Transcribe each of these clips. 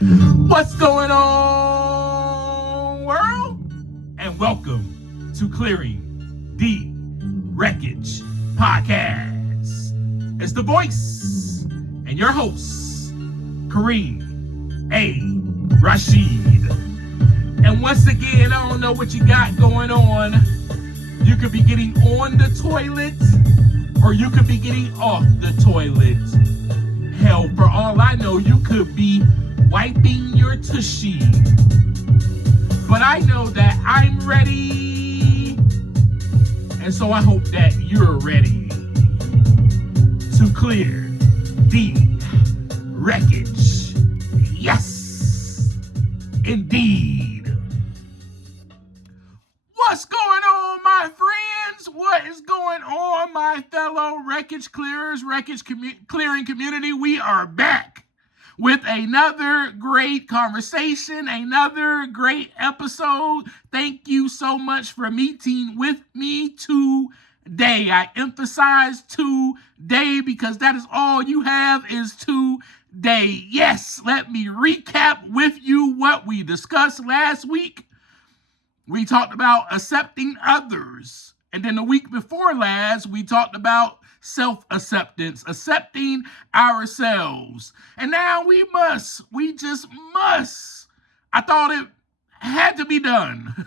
What's going on, world? And welcome to Clearing the Wreckage Podcast. It's the voice and your host, Kareem A. Rashid. And once again, I don't know what you got going on. You could be getting on the toilet or you could be getting off the toilet. Hell, for all I know, you could be wiping your tushy. But I know that I'm ready. And so I hope that you're ready to clear the wreckage. Yes, indeed. What's going on, my friends? What is going on, my fellow wreckage clearers, clearing community? We are back with another great conversation, another great episode. Thank you so much for meeting with me today. I emphasize today because that is all you have is today. Yes, let me recap with you what we discussed last week. We talked about accepting others. And then the week before last, we talked about self-acceptance, accepting ourselves. And now we just must. I thought it had to be done.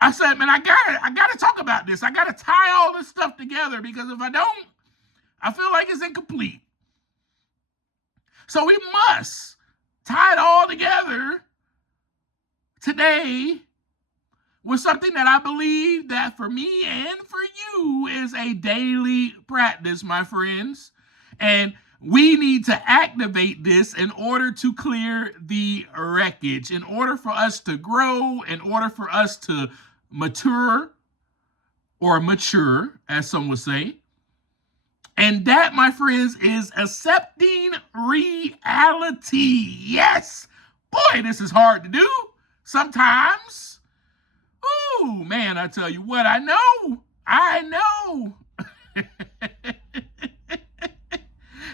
I said, man, I gotta talk about this. I gotta tie all this stuff together because if I don't, I feel like it's incomplete. So we must tie it all together today with something that I believe that for me and for you is a daily practice, my friends. And we need to activate this in order to clear the wreckage, in order for us to grow, in order for us to mature, as some would say. And that, my friends, is accepting reality. Yes. Boy, this is hard to do sometimes. Ooh, man, I tell you what, I know.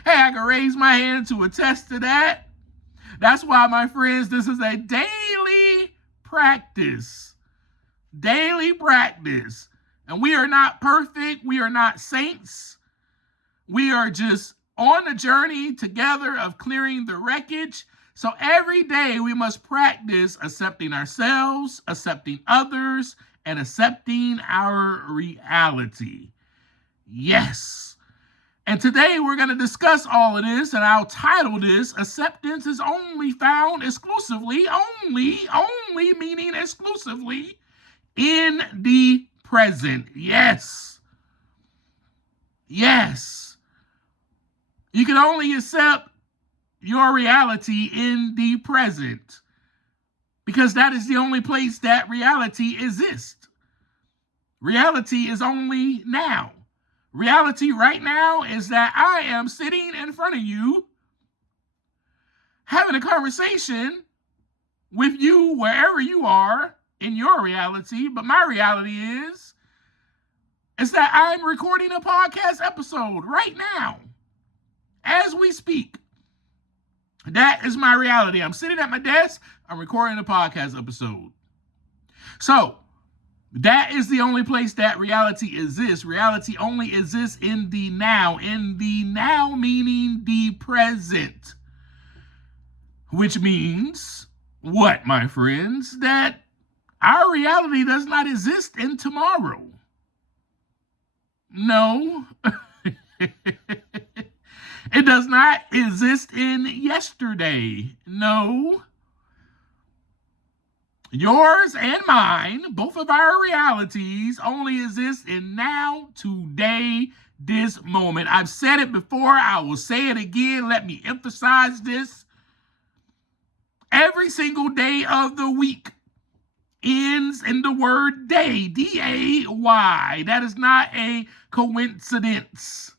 Hey, I can raise my hand to attest to that. That's why, my friends, this is a daily practice. Daily practice. And we are not perfect. We are not saints. We are just on a journey together of clearing the wreckage. So every day we must practice accepting ourselves, accepting others, and accepting our reality. Yes. And today we're going to discuss all of this, and I'll title this, Acceptance is Only Found Exclusively, only meaning exclusively, in the present. Yes. Yes. You can only accept your reality in the present, because that is the only place that reality exists. Reality is only now. Reality right now is that I am sitting in front of you, having a conversation with you wherever you are in your reality, but my reality is that I'm recording a podcast episode right now, as we speak. That is my reality. I'm sitting at my desk. I'm recording a podcast episode. So, that is the only place that reality exists. Reality only exists in the now. In the now meaning the present. Which means, what, my friends? That our reality does not exist in tomorrow. No. It does not exist in yesterday. No. Yours and mine, both of our realities, only exist in now, today, this moment. I've said it before. I will say it again. Let me emphasize this. Every single day of the week ends in the word day. D-A-Y. That is not a coincidence.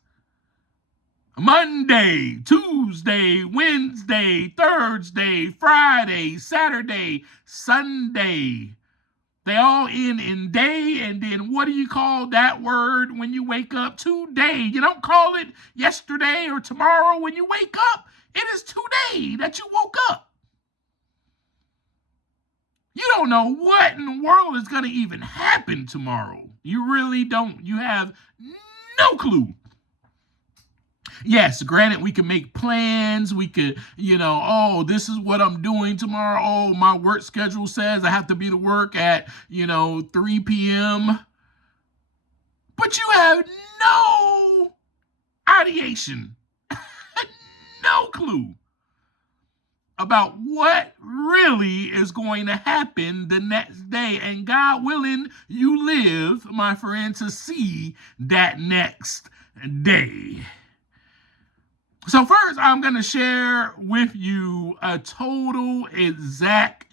Monday, Tuesday, Wednesday, Thursday, Friday, Saturday, Sunday. They all end in day, and then what do you call that word when you wake up? Today. You don't call it yesterday or tomorrow when you wake up. It is today. day that you woke up. You don't know what in the world is going to even happen tomorrow. You really don't. You have no clue. Yes, granted, we can make plans. We could, oh, this is what I'm doing tomorrow. Oh, my work schedule says I have to be to work at, 3 p.m. But you have no ideation, no clue about what really is going to happen the next day. And God willing, you live, my friend, to see that next day. So first, I'm going to share with you a total exact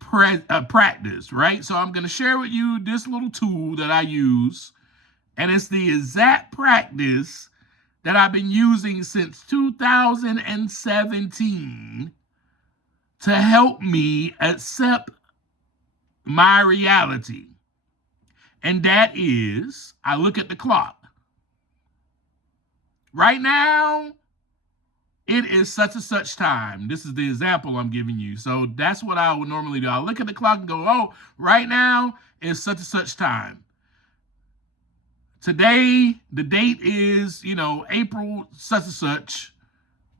practice, right? So I'm going to share with you this little tool that I use, and it's the exact practice that I've been using since 2017 to help me accept my reality. And that is, I look at the clock. Right now, it is such and such time. This is the example I'm giving you. So that's what I would normally do. I look at the clock and go, oh, right now is such and such time. Today, the date is, April such and such.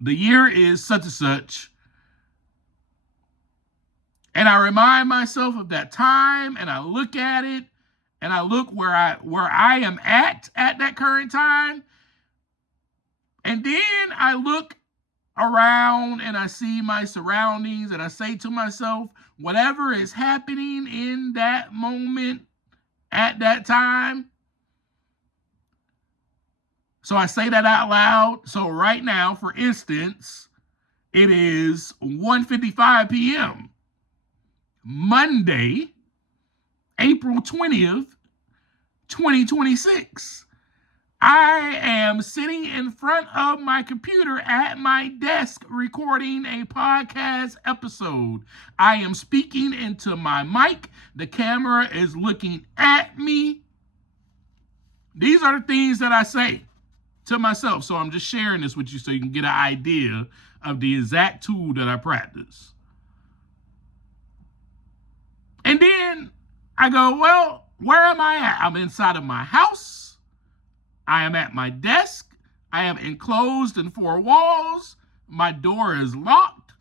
The year is such and such. And I remind myself of that time, and I look at it, and I look where I am at that current time. And then I look around and I see my surroundings, and I say to myself, whatever is happening in that moment at that time. So I say that out loud. So right now, for instance, it is 1:55 p.m. Monday, April 20th, 2026. I am sitting in front of my computer at my desk recording a podcast episode. I am speaking into my mic. The camera is looking at me. These are the things that I say to myself. So I'm just sharing this with you so you can get an idea of the exact tool that I practice. And then I go, well, where am I at? I'm inside of my house. I am at my desk. I am enclosed in four walls. My door is locked.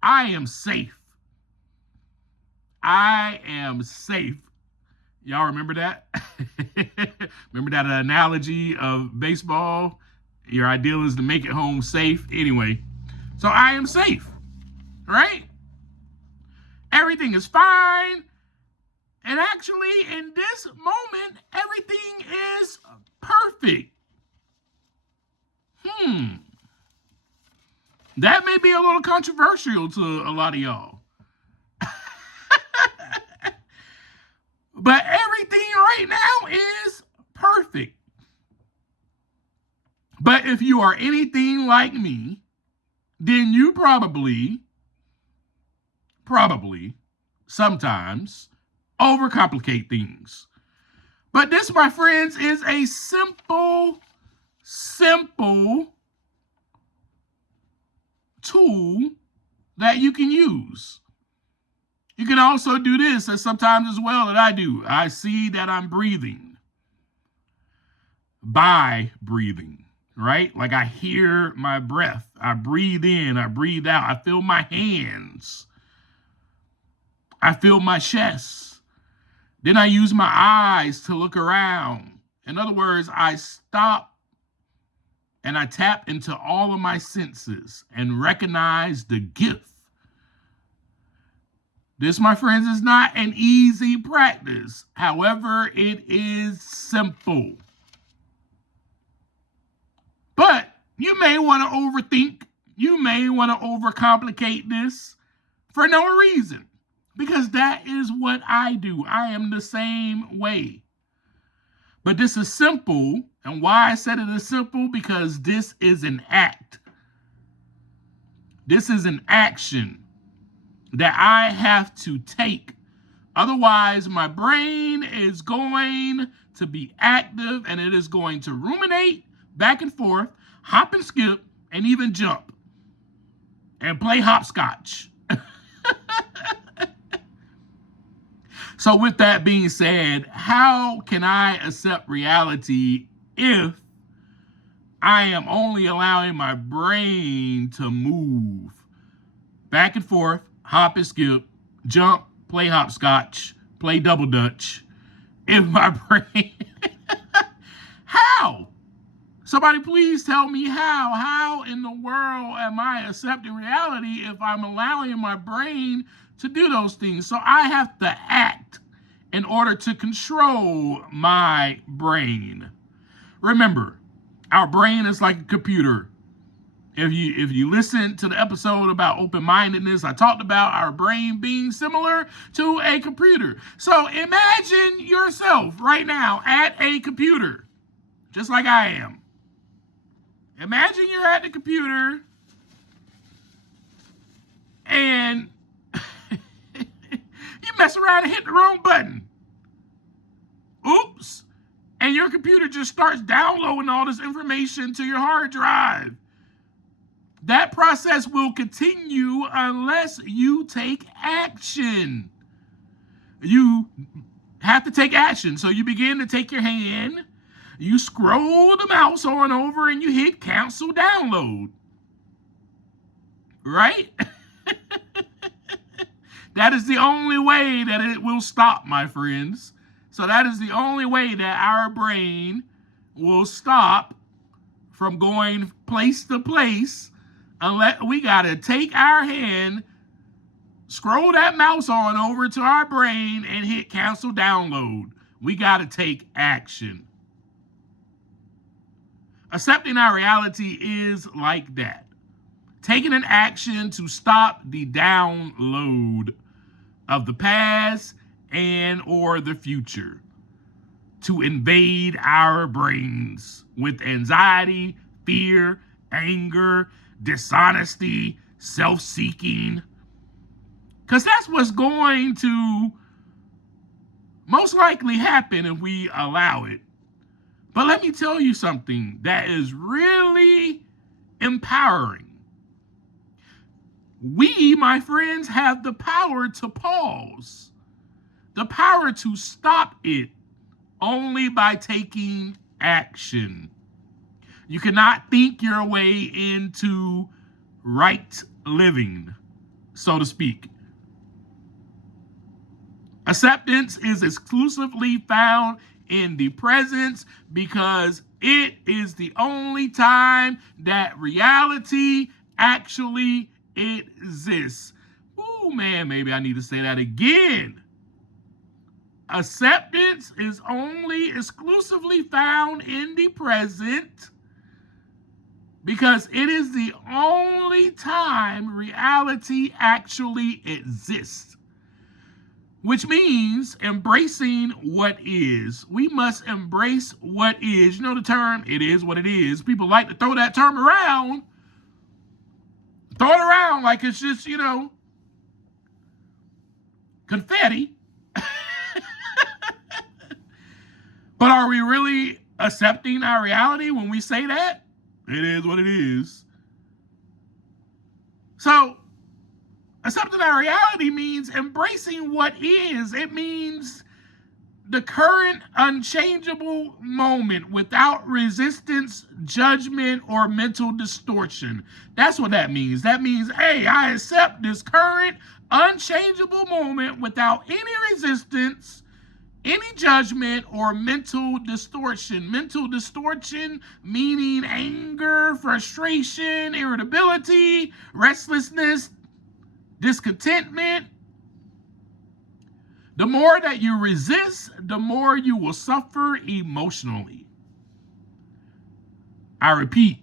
I am safe. I am safe. Y'all remember that? Remember that analogy of baseball? Your ideal is to make it home safe. Anyway, so I am safe, right? Everything is fine. And actually, in this moment, everything is perfect. That may be a little controversial to a lot of y'all. But everything right now is perfect. But if you are anything like me, then you probably, sometimes overcomplicate things. But this, my friends, is a simple tool that you can use. You can also do this as sometimes as well that I do. I see that I'm breathing by breathing, right? Like I hear my breath. I breathe in, I breathe out. I feel my hands. I feel my chest. Then I use my eyes to look around. In other words, I stop and I tap into all of my senses and recognize the gift. This, my friends, is not an easy practice. However, it is simple. But you may want to overthink. You may want to overcomplicate this for no reason. Because that is what I do. I am the same way. But this is simple. And why I said it is simple? Because this is an act. This is an action that I have to take. Otherwise, my brain is going to be active and it is going to ruminate back and forth, hop and skip, and even jump. and play hopscotch. So with that being said, how can I accept reality if I am only allowing my brain to move back and forth, hop and skip, jump, play hopscotch, play double dutch? If my brain, how? Somebody please tell me how. How in the world am I accepting reality if I'm allowing my brain to do those things? So I have to act in order to control my brain. Remember, our brain is like a computer. If you listen to the episode about open-mindedness, I talked about our brain being similar to a computer. So imagine yourself right now at a computer, just like I am. Imagine you're at the computer and you mess around and hit the wrong button. Oops. And your computer just starts downloading all this information to your hard drive. That process will continue unless you take action. You have to take action. So you begin to take your hand, you scroll the mouse on over, and you hit cancel download. Right? That is the only way that it will stop, my friends. So that is the only way that our brain will stop from going place to place, unless we got to take our hand, scroll that mouse on over to our brain, and hit cancel download. We got to take action. Accepting our reality is like that. Taking an action to stop the download of the past and or the future to invade our brains with anxiety, fear, anger, dishonesty, self-seeking. Because that's what's going to most likely happen if we allow it. But let me tell you something that is really empowering. We, my friends, have the power to pause, the power to stop it only by taking action. You cannot think your way into right living, so to speak. Acceptance is exclusively found in the present because it is the only time that reality actually exists. Oh man, maybe I need to say that again. Acceptance is only exclusively found in the present because it is the only time reality actually exists. Which means embracing what is. We must embrace what is. You know the term, it is what it is. People like to throw that term around. Throw it around like it's just, confetti. But are we really accepting our reality when we say that? It is what it is. So, accepting our reality means embracing what is. It means the current unchangeable moment without resistance, judgment, or mental distortion. That's what that means. That means, hey, I accept this current unchangeable moment without any resistance, any judgment, or mental distortion. Mental distortion meaning anger, frustration, irritability, restlessness, discontentment. The more that you resist, the more you will suffer emotionally. I repeat,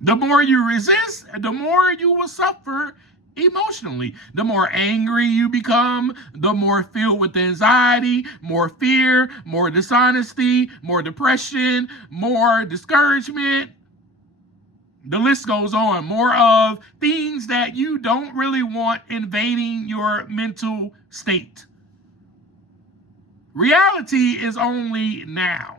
the more you resist, the more you will suffer emotionally. The more angry you become, the more filled with anxiety, more fear, more dishonesty, more depression, more discouragement. The list goes on. More of things that you don't really want invading your mental state. Reality is only now.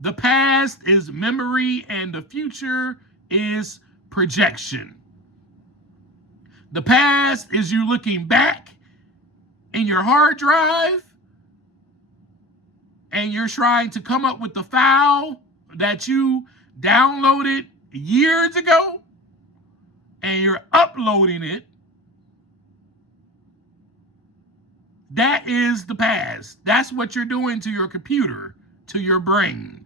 The past is memory and the future is projection. The past is you looking back in your hard drive and you're trying to come up with the file that you downloaded years ago and you're uploading it. That is the past. That's what you're doing to your computer, to your brain.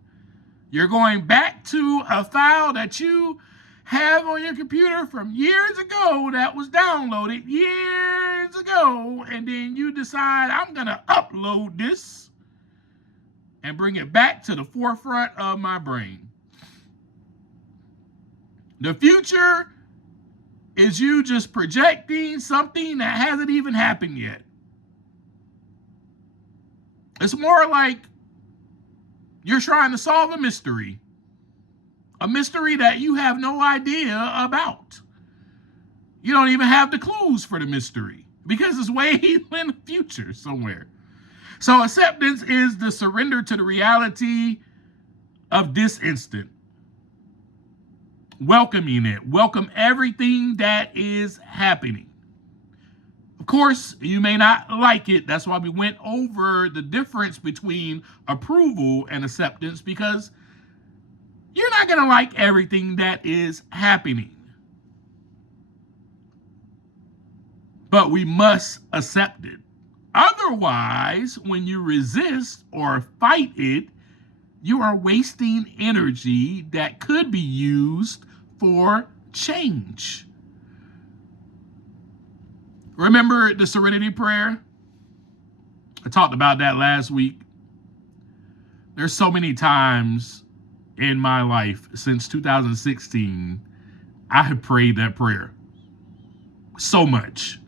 You're going back to a file that you have on your computer from years ago that was downloaded years ago, and then you decide, I'm going to upload this and bring it back to the forefront of my brain. The future is you just projecting something that hasn't even happened yet. It's more like you're trying to solve a mystery that you have no idea about. You don't even have the clues for the mystery because it's way in the future somewhere. So acceptance is the surrender to the reality of this instant. Welcoming it. Welcome everything that is happening. Of course, you may not like it. That's why we went over the difference between approval and acceptance, because you're not going to like everything that is happening. But we must accept it. Otherwise, when you resist or fight it, you are wasting energy that could be used for change. Remember the Serenity Prayer? I talked about that last week. There's so many times in my life since 2016, I have prayed that prayer. So much.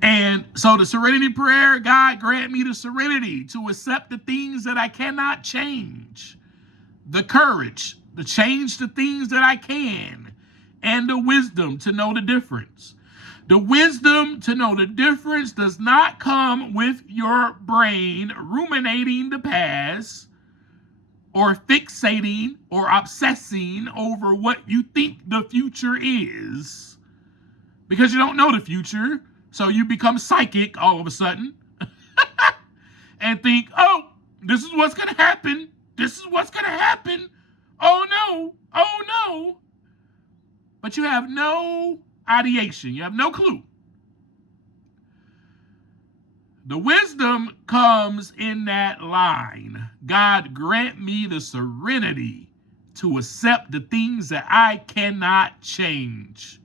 And so the Serenity Prayer, God grant me the serenity to accept the things that I cannot change, the courage to change the things that I can, and the wisdom to know the difference. The wisdom to know the difference does not come with your brain ruminating the past or fixating or obsessing over what you think the future is, because you don't know the future. So you become psychic all of a sudden and think, oh, this is what's going to happen. This is what's going to happen. Oh, no. Oh, no. But you have no ideation. You have no clue. The wisdom comes in that line. God grant me the serenity to accept the things that I cannot change.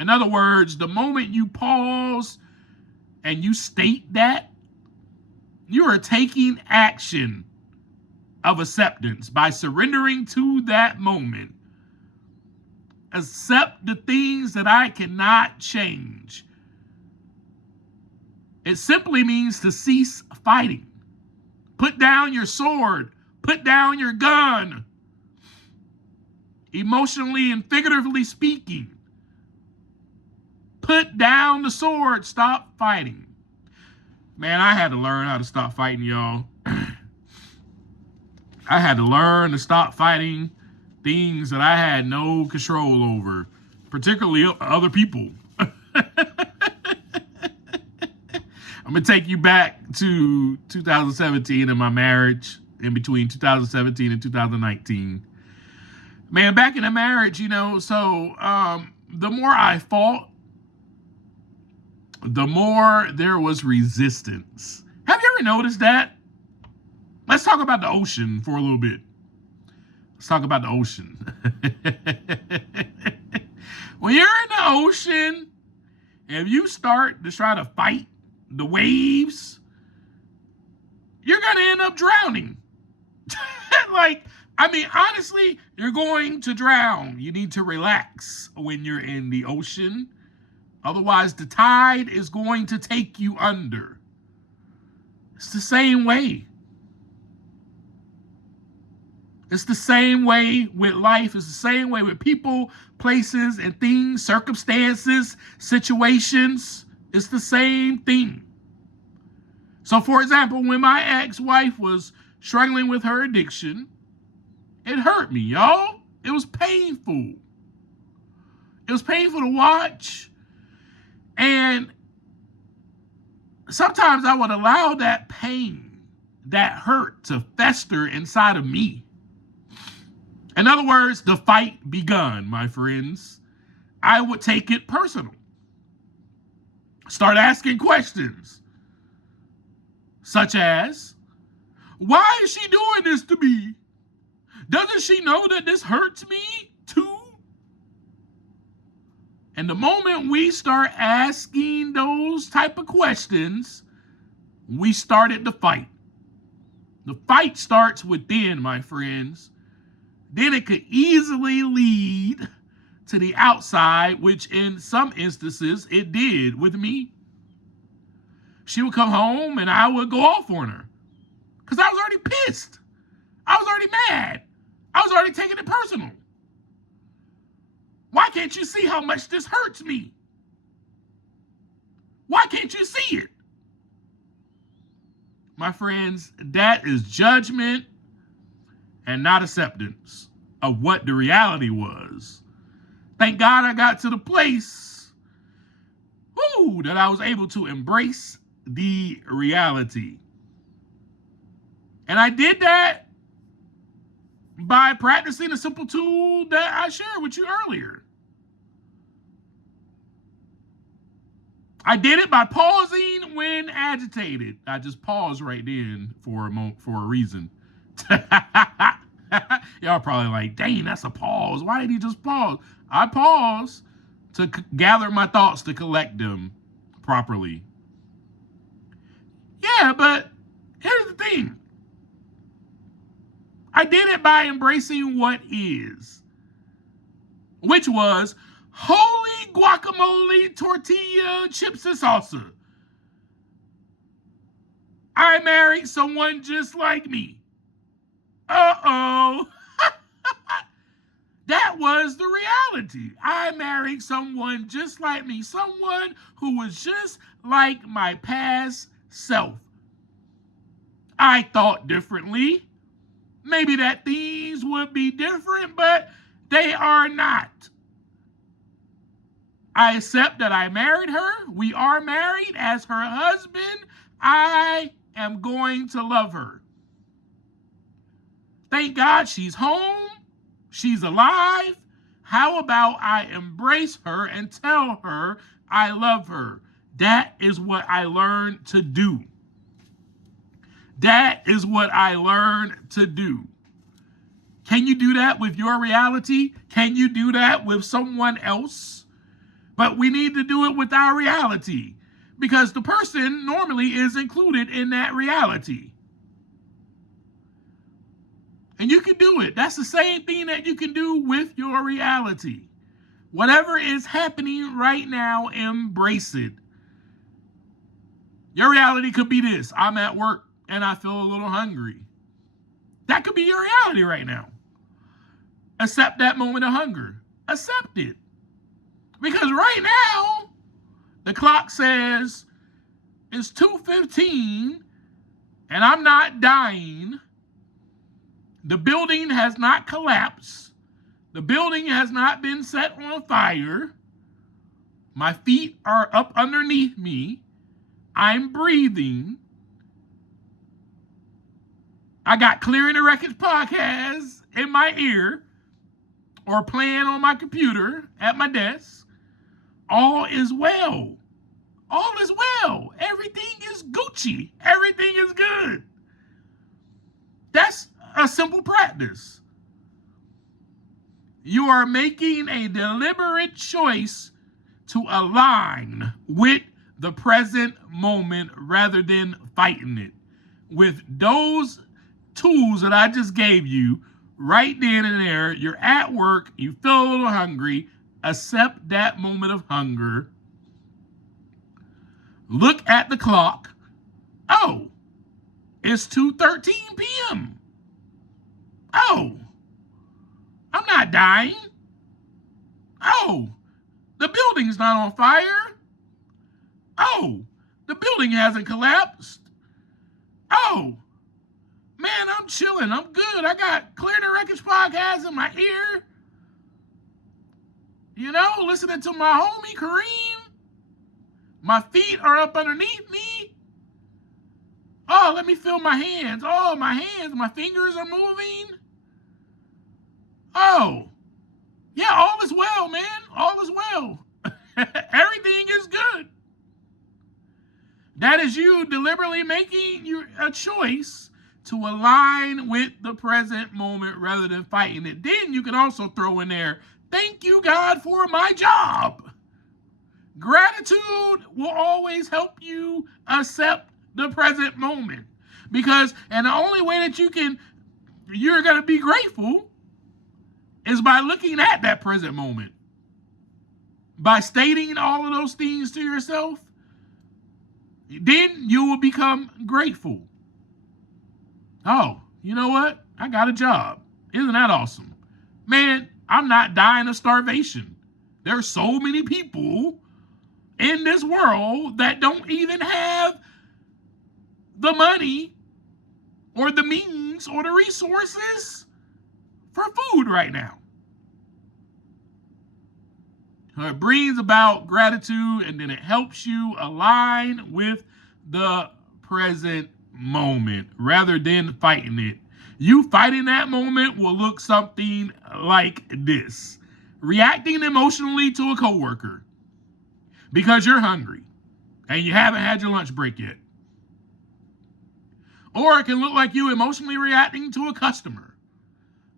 In other words, the moment you pause and you state that, you are taking action of acceptance by surrendering to that moment. Accept the things that I cannot change. It simply means to cease fighting. Put down your sword. Put down your gun. Emotionally and figuratively speaking. Put down the sword. Stop fighting. Man, I had to learn how to stop fighting, y'all. I had to learn to stop fighting things that I had no control over, particularly other people. I'm going to take you back to 2017 and my marriage, in between 2017 and 2019. Man, back in the marriage, the more I fought, the more there was resistance. Have you ever noticed that? Let's talk about the ocean for a little bit. Let's talk about the ocean. When you're in the ocean, if you start to try to fight the waves, you're going to end up drowning. Honestly, you're going to drown. You need to relax when you're in the ocean. Otherwise, the tide is going to take you under. It's the same way. It's the same way with life. It's the same way with people, places, and things, circumstances, situations. It's the same thing. So, for example, when my ex-wife was struggling with her addiction, it hurt me, y'all. It was painful. It was painful to watch. And sometimes I would allow that pain, that hurt to fester inside of me. In other words, the fight begun, my friends. I would take it personal. Start asking questions, such as, why is she doing this to me? Doesn't she know that this hurts me too? And the moment we start asking those type of questions, we started the fight. The fight starts within, my friends. Then it could easily lead to the outside, which in some instances it did with me. She would come home and I would go off on her because I was already pissed. I was already mad. I was already taking it personal. Why can't you see how much this hurts me? Why can't you see it? My friends, that is judgment and not acceptance of what the reality was. Thank God I got to the place that I was able to embrace the reality. And I did that by practicing a simple tool that I shared with you earlier. I did it by pausing when agitated. I just paused right then for a moment, for a reason. Y'all probably like, dang, that's a pause. Why did he just pause? I paused to gather my thoughts, to collect them properly. Yeah, but here's the thing. I did it by embracing what is, which was holy guacamole, tortilla, chips, and salsa. I married someone just like me. Uh-oh. That was the reality. I married someone just like me, someone who was just like my past self. I thought differently. Maybe that things would be different, but they are not. I accept that I married her. We are married. As her husband, I am going to love her. Thank God she's home. She's alive. How about I embrace her and tell her I love her? That is what I learned to do. That is what I learned to do. Can you do that with your reality? Can you do that with someone else? But we need to do it with our reality, because the person normally is included in that reality. And you can do it. That's the same thing that you can do with your reality. Whatever is happening right now, embrace it. Your reality could be this: I'm at work and I feel a little hungry. That could be your reality right now. Accept that moment of hunger. Accept it. Because right now, the clock says it's 2:15 and I'm not dying. The building has not collapsed. The building has not been set on fire. My feet are up underneath me. I'm breathing. I got Clearing the Wreckage podcast in my ear or playing on my computer at my desk. All is well. All is well. Everything is Gucci. Everything is good. That's a simple practice. You are making a deliberate choice to align with the present moment rather than fighting it. With those tools that I just gave you, right then and there, you're at work, you feel a little hungry, accept that moment of hunger. Look at the clock. Oh, it's 2:13 p.m. Oh, I'm not dying. Oh, the building's not on fire. Oh, the building hasn't collapsed. Oh, man, I'm chilling. I'm good. I got Clear the Wreckage podcast in my ear. listening to my homie Kareem. My feet are up underneath me. Oh, let me feel my hands. Oh, my fingers are moving. Oh, yeah, all is well, man. All is well. Everything is good. That is you deliberately making a choice to align with the present moment rather than fighting it. Then you can also throw in there, thank you, God, for my job. Gratitude will always help you accept the present moment. And the only way that you're going to be grateful is by looking at that present moment. By stating all of those things to yourself, then you will become grateful. Oh, you know what? I got a job. Isn't that awesome? Man, I'm not dying of starvation. There are so many people in this world that don't even have the money or the means or the resources for food right now. It brings about gratitude, and then it helps you align with the present moment rather than fighting it. You fighting that moment will look something like this. Reacting emotionally to a coworker because you're hungry and you haven't had your lunch break yet. Or it can look like you emotionally reacting to a customer.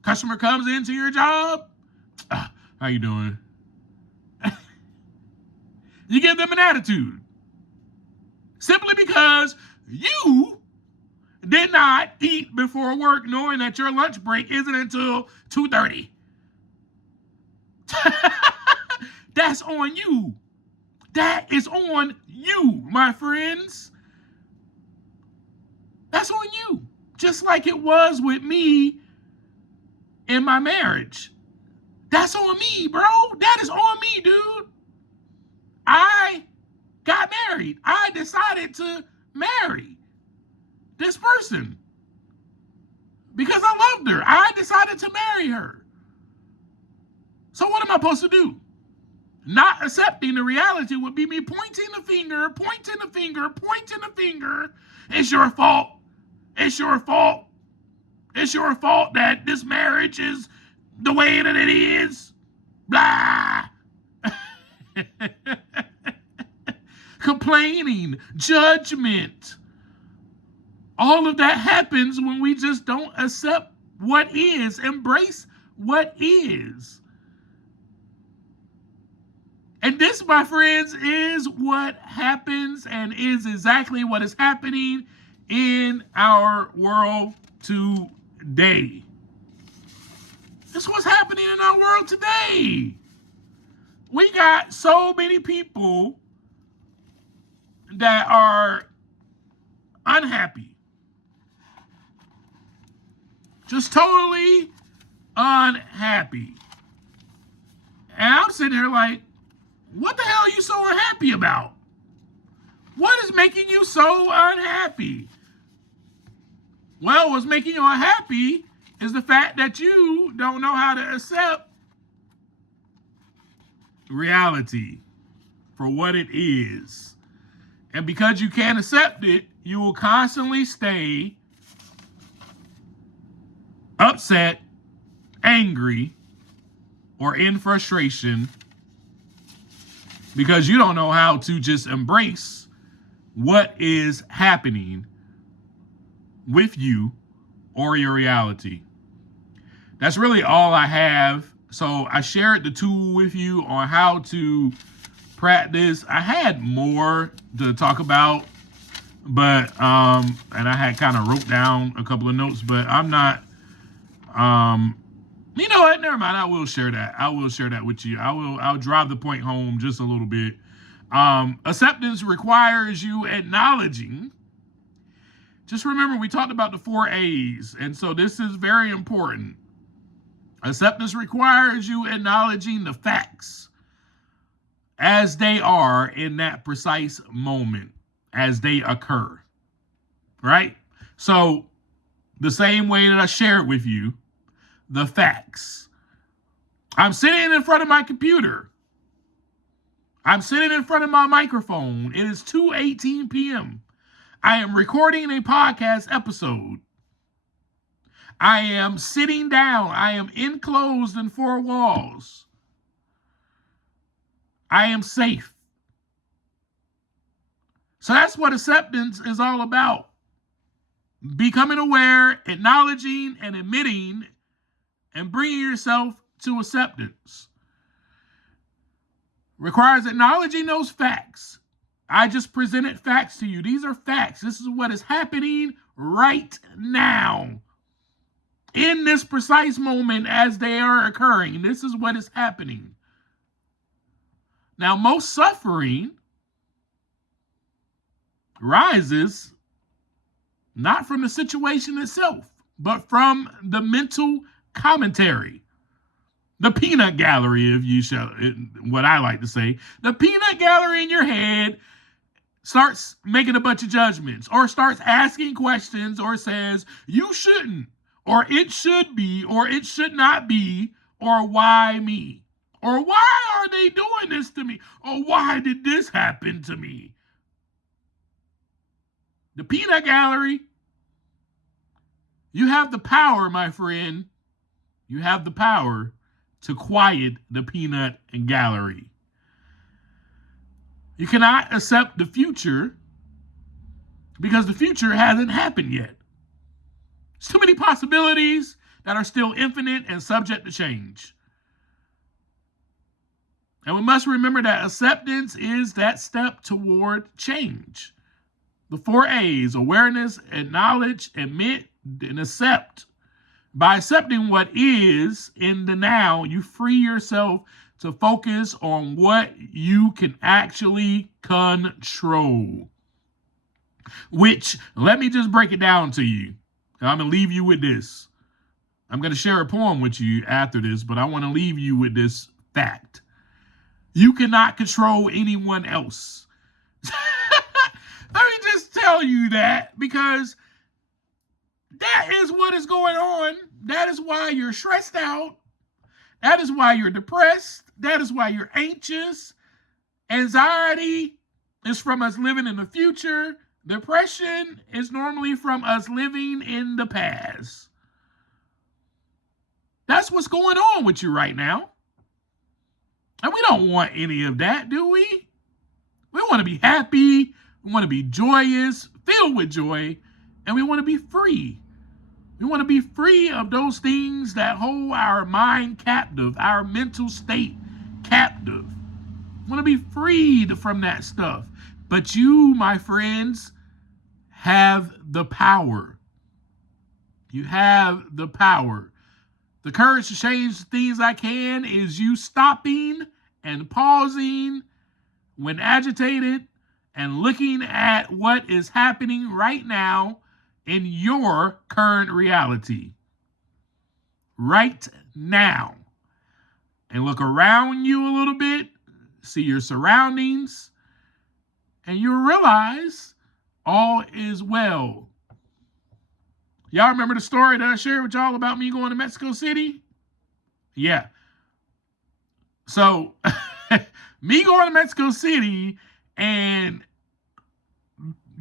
Customer comes into your job. How you doing? You give them an attitude. Simply because you did not eat before work knowing that your lunch break isn't until 2:30. That's on you. That is on you, my friends. That's on you. Just like it was with me in my marriage. That's on me, bro. That is on me, dude. I got married. I decided to marry this person because I loved her. I decided to marry her. So what am I supposed to do? Not accepting the reality would be me pointing the finger. It's your fault. It's your fault. It's your fault that this marriage is the way that it is. Blah. Complaining, judgment. All of that happens when we just don't accept what is, embrace what is. And this, my friends, is what happens and is exactly what is happening in our world today. This is what's happening in our world today. We got so many people that are unhappy. Just totally unhappy. And I'm sitting here like, what the hell are you so unhappy about? What is making you so unhappy? Well, what's making you unhappy is the fact that you don't know how to accept reality for what it is. And because you can't accept it, you will constantly stay upset, angry, or in frustration because you don't know how to just embrace what is happening with you or your reality. That's really all I have. So I shared the tool with you on how to practice. I had more to talk about, but and I had kind of wrote down a couple of notes, but I'm not you know what? Never mind. I will share that with you. I'll drive the point home just a little bit. Acceptance requires you acknowledging. Just remember, we talked about the 4 A's, and so this is very important. Acceptance requires you acknowledging the facts as they are in that precise moment, as they occur. Right? So, the same way that I shared with you, the facts. I'm sitting in front of my computer. I'm sitting in front of my microphone. It is 2:18 p.m. I am recording a podcast episode. I am sitting down. I am enclosed in four walls. I am safe. So that's what acceptance is all about. Becoming aware, acknowledging, and admitting, and bringing yourself to acceptance. Requires acknowledging those facts. I just presented facts to you. These are facts. This is what is happening right now. In this precise moment as they are occurring, this is what is happening. Now, most suffering rises not from the situation itself, but from the mental commentary. The peanut gallery, if you shall, what I like to say. The peanut gallery in your head starts making a bunch of judgments or starts asking questions or says, you shouldn't, or it should be, or it should not be, or why me? Or why are they doing this to me? Or why did this happen to me? The peanut gallery. You have the power, my friend. You have the power to quiet the peanut gallery. You cannot accept the future because the future hasn't happened yet. There's too many possibilities that are still infinite and subject to change. And we must remember that acceptance is that step toward change. The 4 A's: awareness, acknowledge, admit, and accept. By accepting what is in the now, you free yourself to focus on what you can actually control. Which, let me just break it down to you. I'm going to leave you with this. I'm going to share a poem with you after this, but I want to leave you with this fact. You cannot control anyone else. Let me just tell you that, because that is what is going on. That is why you're stressed out. That is why you're depressed. That is why you're anxious. Anxiety is from us living in the future. Depression is normally from us living in the past. That's what's going on with you right now. And we don't want any of that, do we? We want to be happy. We want to be joyous, filled with joy, and we want to be free. We want to be free of those things that hold our mind captive, our mental state captive. We want to be freed from that stuff. But you, my friends, have the power. You have the power. The courage to change the things I can is you stopping and pausing when agitated and looking at what is happening right now in your current reality. Right now. And look around you a little bit, see your surroundings, and you'll realize all is well. Y'all remember the story that I shared with y'all about me going to Mexico City? Yeah. So, me going to Mexico City and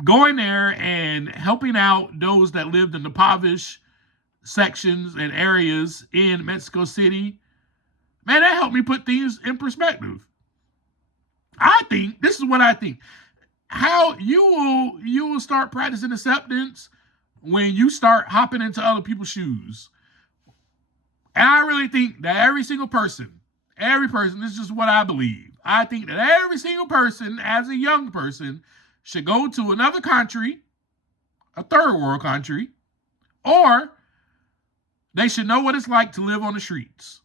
going there and helping out those that lived in the impoverished sections and areas in Mexico City, man, that helped me put things in perspective. I think, this is what I think, how you will start practicing acceptance when you start hopping into other people's shoes. And I really think that every person, this is just what I believe. I think that every single person, as a young person, should go to another country, a third world country, or they should know what it's like to live on the streets.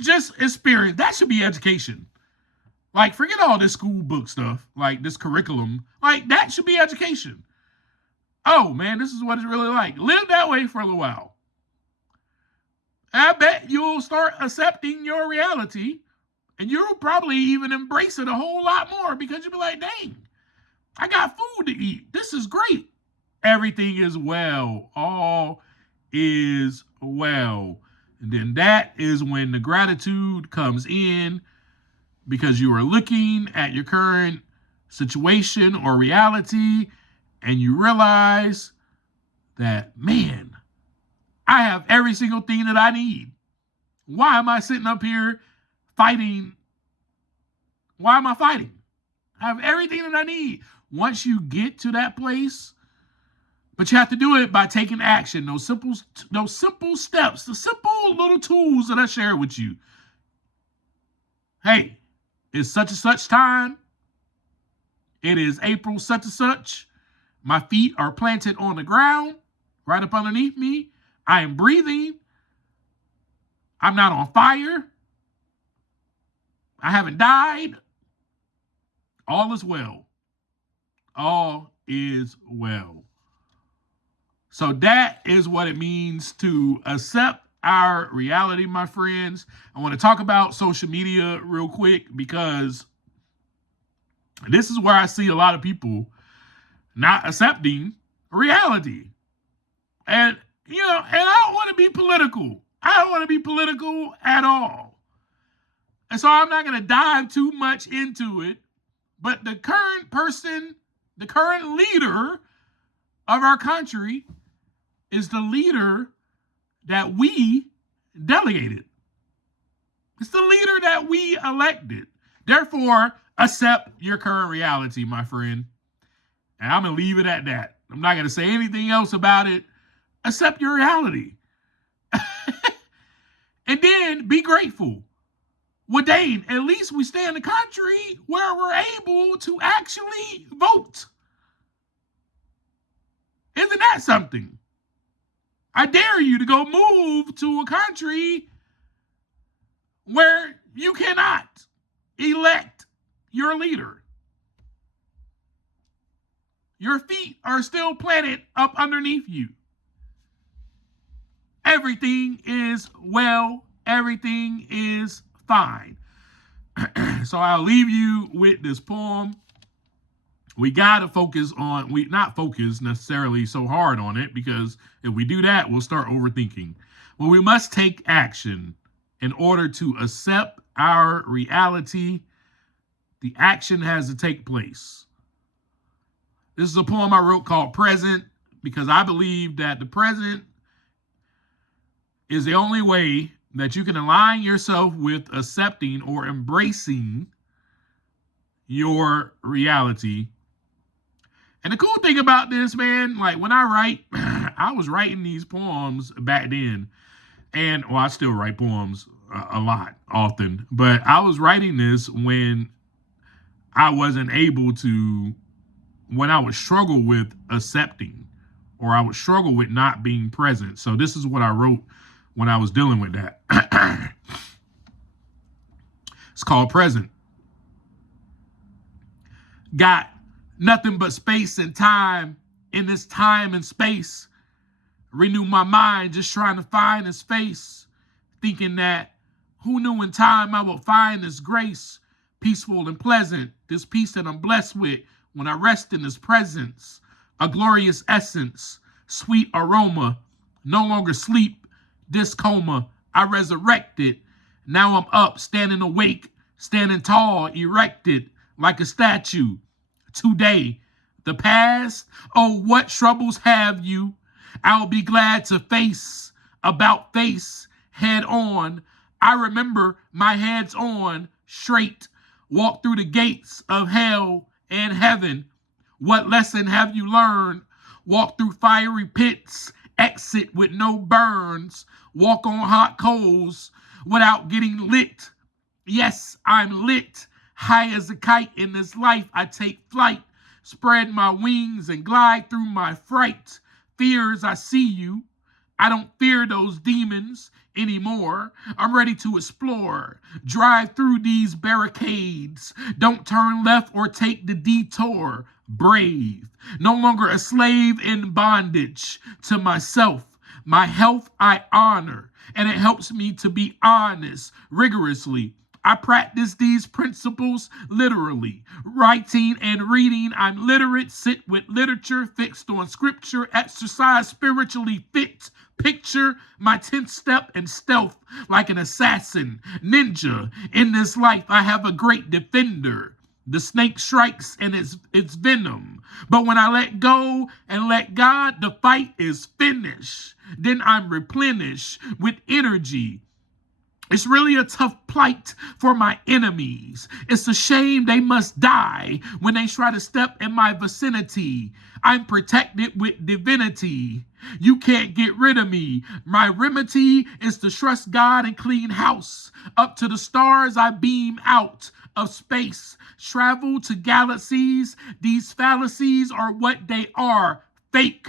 Just experience. That should be education. Like, forget all this school book stuff, like this curriculum. Like, that should be education. Oh, man, this is what it's really like. Live that way for a little while. I bet you'll start accepting your reality, and you'll probably even embrace it a whole lot more, because you'll be like, dang, I got food to eat. This is great. Everything is well. All is well. And then that is when the gratitude comes in because you are looking at your current situation or reality and you realize that, man, I have every single thing that I need. Why am I sitting up here fighting? Why am I fighting? I have everything that I need. Once you get to that place, but you have to do it by taking action. Those simple steps, the simple little tools that I share with you. Hey, it's such and such time. It is April such and such. My feet are planted on the ground, right up underneath me. I am breathing. I'm not on fire. I haven't died. All is well. All is well. So that is what it means to accept our reality, my friends. I want to talk about social media real quick because this is where I see a lot of people not accepting reality. And, and I don't want to be political. I don't want to be political at all. And so I'm not going to dive too much into it. But the current person, the current leader of our country is the leader that we delegated. It's the leader that we elected. Therefore, accept your current reality, my friend. And I'm going to leave it at that. I'm not going to say anything else about it. Accept your reality. And then be grateful. Well, Dane, at least we stay in the country where we're able to actually vote. Isn't that something? I dare you to go move to a country where you cannot elect your leader. Your feet are still planted up underneath you. Everything is well. Everything is fine. So I'll leave you with this poem. We got to focus on, not focus necessarily so hard on it, because if we do that, we'll start overthinking. Well, we must take action in order to accept our reality. The action has to take place. This is a poem I wrote called Present, because I believe that the present is the only way that you can align yourself with accepting or embracing your reality. And the cool thing about this, man, like when I write, I was writing these poems back then. And, well, I still write poems a lot, often. But I was writing this when I wasn't able to, when I would struggle with accepting, or I would struggle with not being present. So this is what I wrote when I was dealing with that. It's called Present. Got nothing but space and time in this time and space. Renew my mind, just trying to find his face. Thinking that who knew in time I would find this grace. Peaceful and pleasant, this peace that I'm blessed with when I rest in his presence. A glorious essence, sweet aroma, no longer sleep. This coma, I resurrected. Now I'm up, standing awake, standing tall, erected like a statue. Today, the past, oh, what troubles have you? I'll be glad to face, about face, head on. I remember my head's on, straight, walk through the gates of hell and heaven. What lesson have you learned? Walk through fiery pits, exit with no burns, walk on hot coals without getting lit. Yes, I'm lit, high as a kite in this life. I take flight, spread my wings and glide through my fright. Fears, I see you. I don't fear those demons anymore. I'm ready to explore, drive through these barricades. Don't turn left or take the detour. Brave, no longer a slave in bondage to myself. My health I honor, and it helps me to be honest rigorously. I practice these principles literally. Writing and reading, I'm literate, sit with literature, fixed on scripture, exercise spiritually fit, picture my 10th step and stealth like an assassin, ninja. In this life, I have a great defender. The snake strikes and its venom. But when I let go and let God, the fight is finished. Then I'm replenished with energy. It's really a tough plight for my enemies. It's a shame they must die when they try to step in my vicinity. I'm protected with divinity. You can't get rid of me. My remedy is to trust God and clean house. Up to the stars I beam out of space. Travel to galaxies. These fallacies are what they are. Fake.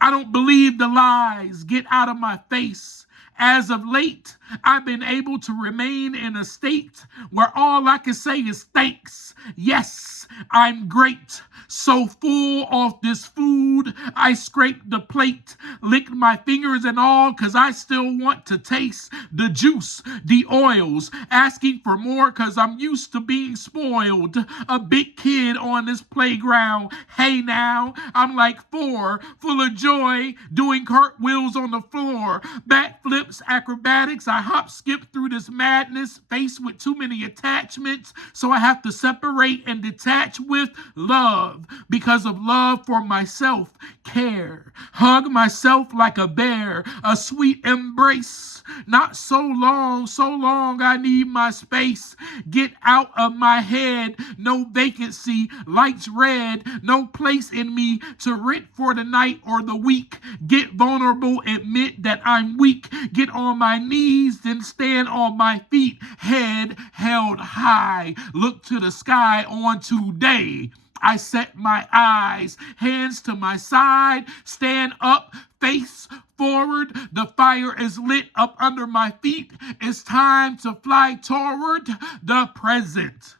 I don't believe the lies. Get out of my face. As of late, I've been able to remain in a state where all I can say is thanks. Yes, I'm great. So full of this food, I scraped the plate, licked my fingers and all, because I still want to taste the juice, the oils, asking for more because I'm used to being spoiled. A big kid on this playground. Hey now, I'm like 4, full of joy, doing cartwheels on the floor, backflips, acrobatics. I hop, skip through this madness, faced with too many attachments, so I have to separate and detach with love. Because of love for myself, care. Hug myself like a bear, a sweet embrace. Not so long, I need my space. Get out of my head, no vacancy, lights red, no place in me to rent for the night or the week. Get vulnerable, admit that I'm weak. Get on my knees, then stand on my feet, head held high. Look to the sky on today. I set my eyes, hands to my side, stand up, face forward. The fire is lit up under my feet. It's time to fly toward the present.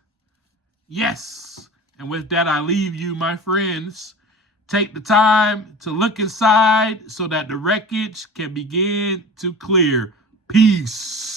Yes. And with that, I leave you, my friends. Take the time to look inside so that the wreckage can begin to clear. Peace.